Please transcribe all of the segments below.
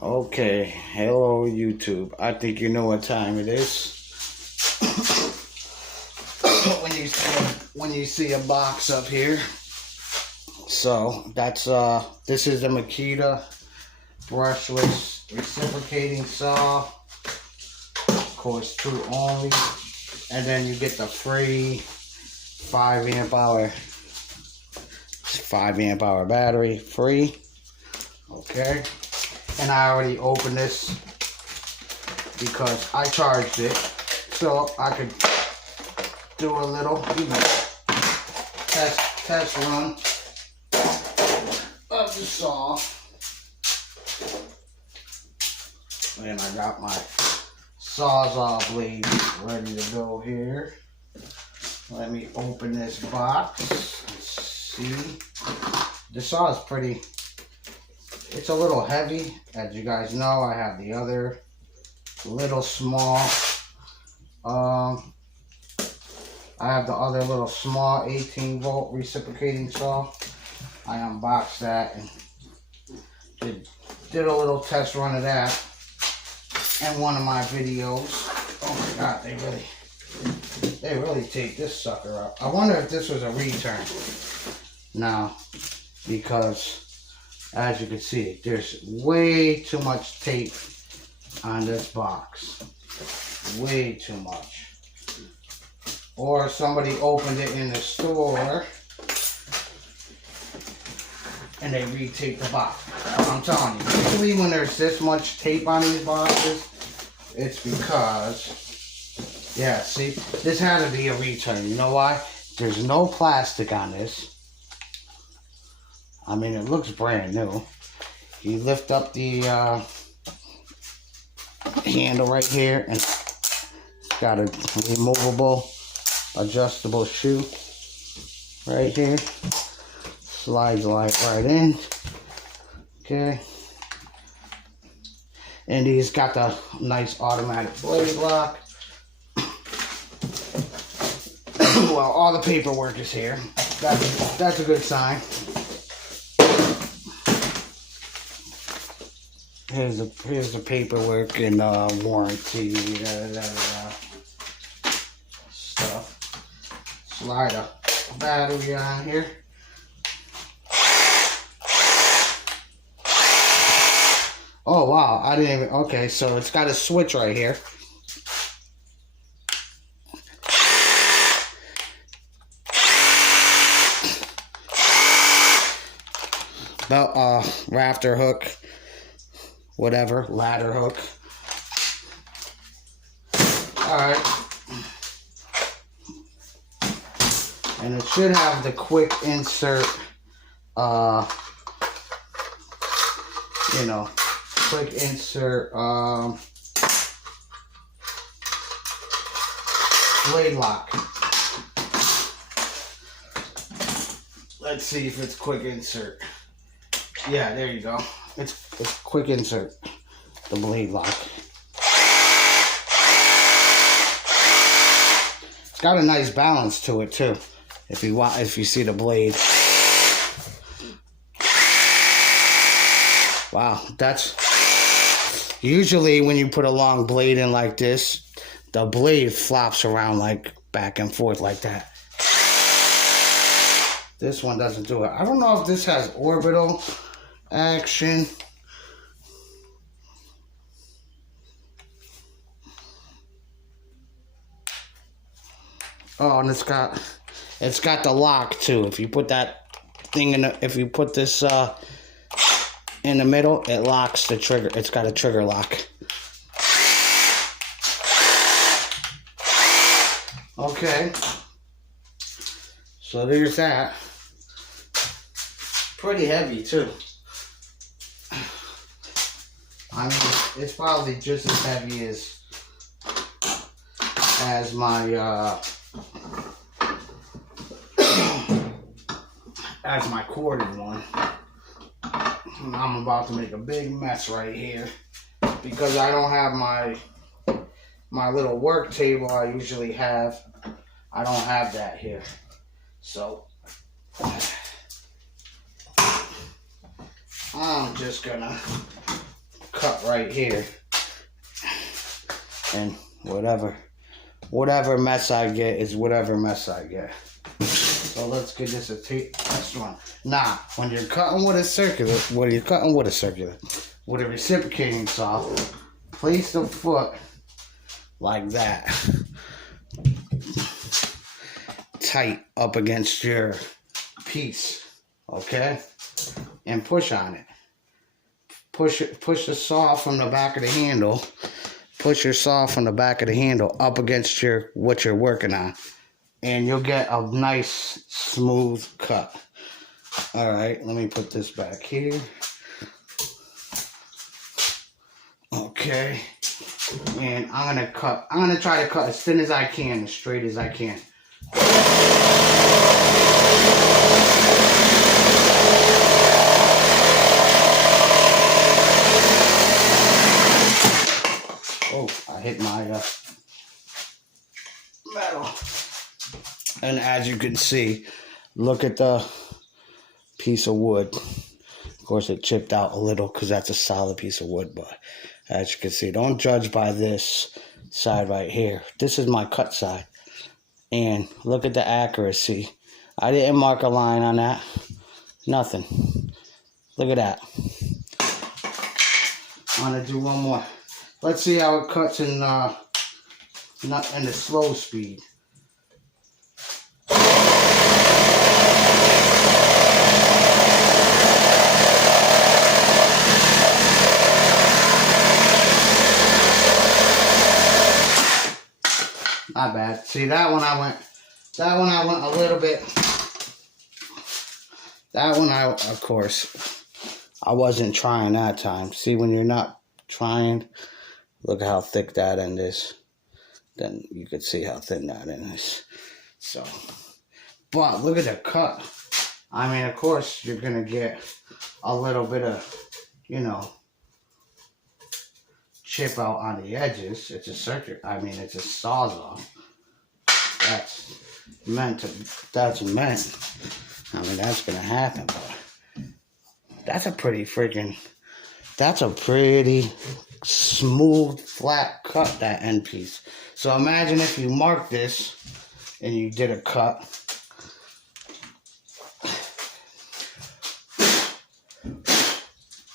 Okay, hello YouTube. I think you know what time it is. when you see a box up here. So that's this is the Makita Brushless reciprocating saw. Of course, true only. And then you get the free 5 amp hour battery free. Okay. And I already opened this because I charged it, so I could do a little test run of the saw. And I got my Sawzall blade ready to go here. Let me open this box and see. The saw is pretty. It's a little heavy. As you guys know, I have the other little small, I have the other little small 18 volt reciprocating saw. I unboxed that and did a little test run of that in one of my videos. Oh my God, they really take this sucker up. I wonder if this was a return. No, because as you can see, there's way too much tape on this box. Way too much. Or somebody opened it in the store and they retaped the box. I'm telling you, usually when there's this much tape on these boxes, it's because, yeah, see, this had to be a return. You know why? There's no plastic on this. I mean, it looks brand new. You lift up the handle right here, and it's got a removable, adjustable shoe right here. Slides right in. Okay. And he's got the nice automatic blade lock. Well, all the paperwork is here. That's a good sign. Here's the paperwork and warranty stuff. Slide a battery on here. Oh wow, I didn't even, okay, so it's got a switch right here. Belt, rafter hook. Whatever, ladder hook. Alright. And it should have the quick insert, quick insert, blade lock. Let's see if it's quick insert. Yeah, there you go. It's quick insert, the blade lock. It's got a nice balance to it too. If you see the blade. Wow, that's usually when you put a long blade in like this, the blade flops around like back and forth like that. This one doesn't do it. I don't know if this has orbital action. Oh, and it's got the lock too. If you put that thing if you put this in the middle, it locks the trigger. It's got a trigger lock. Okay. So there's that. Pretty heavy too. I mean, it's probably just as heavy as my corded one. I'm about to make a big mess right here because I don't have my little work table I usually have. I don't have that here. So I'm just gonna cut right here. And whatever mess I get is whatever mess I get. So let's give this a test run. Now, when you're cutting with a reciprocating saw, place the foot like that, tight up against your piece, okay? And push on it. Push the saw from the back of the handle. Push your saw from the back of the handle up against what you're working on, and you'll get a nice smooth cut. All right, let me put this back here. Okay, and I'm gonna try to cut as thin as I can, as straight as I can. Oh, I hit my metal. And as you can see, look at the piece of wood. Of course, it chipped out a little because that's a solid piece of wood. But as you can see, don't judge by this side right here. This is my cut side. And look at the accuracy. I didn't mark a line on that. Nothing. Look at that. I'm going to do one more. Let's see how it cuts in the slow speed. Not bad. See, that one I went a little bit. That one of course, I wasn't trying that time. See, when you're not trying, look at how thick that end is. Then you could see how thin that end is. So, but look at the cut. I mean, of course, you're going to get a little bit of, chip out on the edges. It's a circuit. I mean, it's a sawzall. That's meant. I mean, that's going to happen, but that's a pretty smooth, flat cut, that end piece. So imagine if you marked this and you did a cut.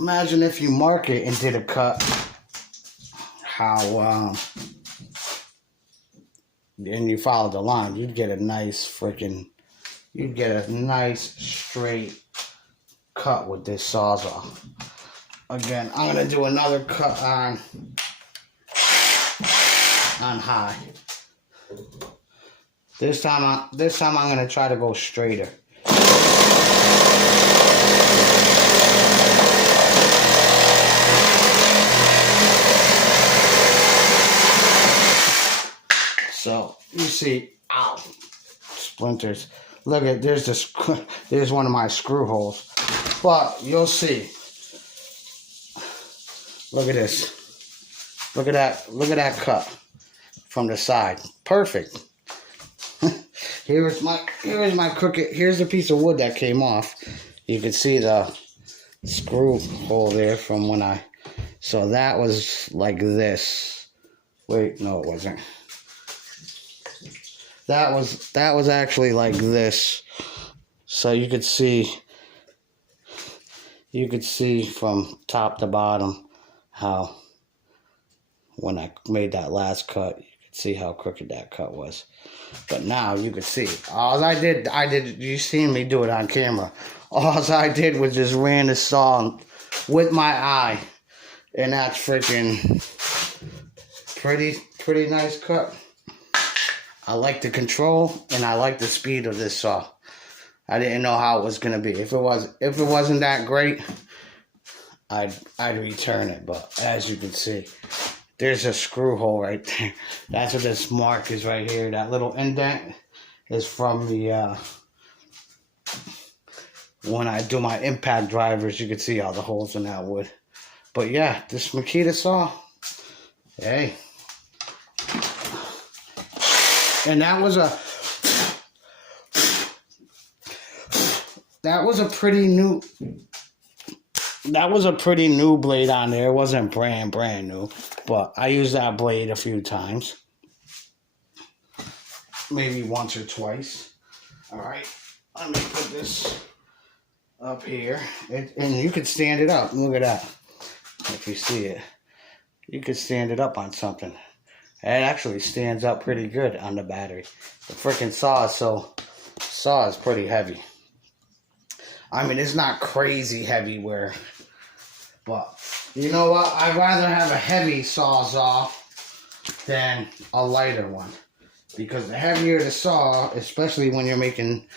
Imagine if you mark it and did a cut, how, and you followed the line, you'd get a nice straight cut with this sawzall. Again, I'm going to do another cut on high. This time I'm going to try to go straighter. So, you see, ow, splinters. Look at, there's one of my screw holes. But, you'll see. Look at this. Look at that cut from the side. Perfect. Here's my crooked, here's the piece of wood that came off. You can see the screw hole there from when so that was like this. Wait, no it wasn't. That was actually like this. So you could see from top to bottom how when I made that last cut, you could see how crooked that cut was. But now you could see. All I did, you seen me do it on camera. All I did was just ran the saw with my eye. And that's freaking pretty nice cut. I like the control and I like the speed of this saw. I didn't know how it was gonna be. If it wasn't that great, I'd return it. But as you can see, there's a screw hole right there. That's what this mark is right here. That little indent is from the when I do my impact drivers. You can see all the holes in that wood. But yeah, this Makita saw, hey. And that was a pretty new that was a pretty new blade on there. It wasn't brand new, but I used that blade a few times. Maybe once or twice. All right, let me put this up here. And you could stand it up. Look at that. If you see it, you could stand it up on something. It actually stands up pretty good on the battery. The freaking saw is pretty heavy. I mean, it's not crazy heavy but you know what? I'd rather have a heavy sawzall than a lighter one. Because the heavier the saw, especially when you're making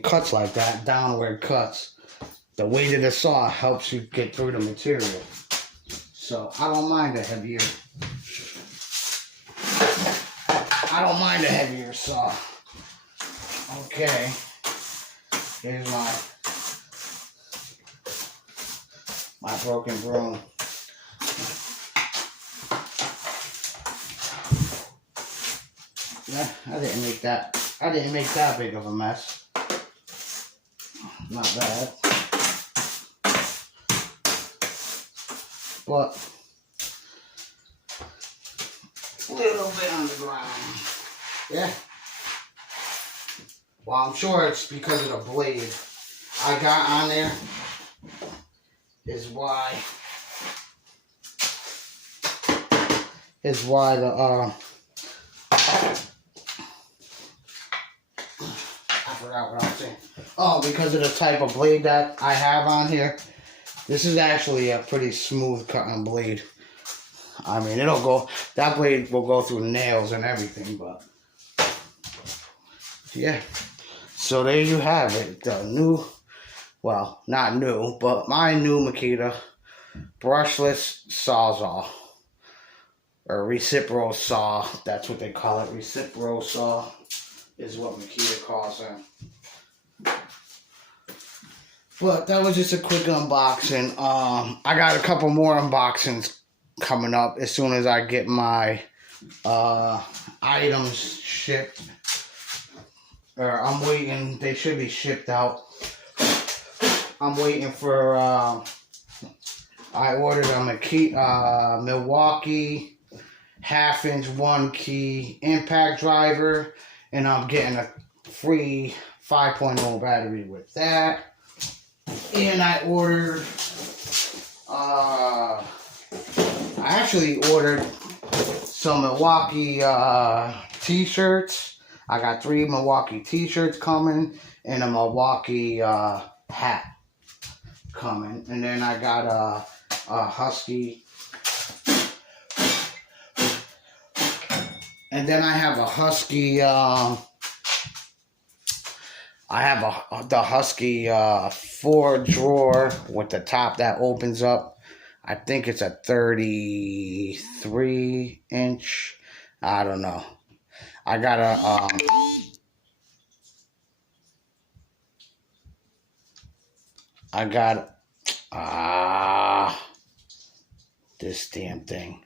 cuts like that, downward cuts, the weight of the saw helps you get through the material. So I don't mind a heavier saw. Okay. Here's my broken broom. Yeah, I didn't make that big of a mess. Not bad. But a little bit on the ground. Yeah. Well, I'm sure it's because of the blade I got on there is why the I forgot what I was saying. Oh, because of the type of blade that I have on here. This is actually a pretty smooth cutting blade. I mean, that blade will go through nails and everything, but yeah. So there you have it. The new, well, not new, but my new Makita Brushless Sawzall. Or recipro saw. That's what they call it. Recipro saw is what Makita calls it. But that was just a quick unboxing. I got a couple more unboxings coming up as soon as I get my items shipped. Or I'm waiting. They should be shipped out. I'm waiting for. I ordered a Makita Milwaukee 1/2-inch 1-key impact driver, and I'm getting a free 5.0 battery with that. And I ordered, I actually ordered some Milwaukee t-shirts. I got 3 Milwaukee t-shirts coming and a Milwaukee hat coming. And then I got a Husky. And then I have a Husky, the Husky 4-drawer with the top that opens up. I think it's a 33-inch. I don't know. I got this damn thing.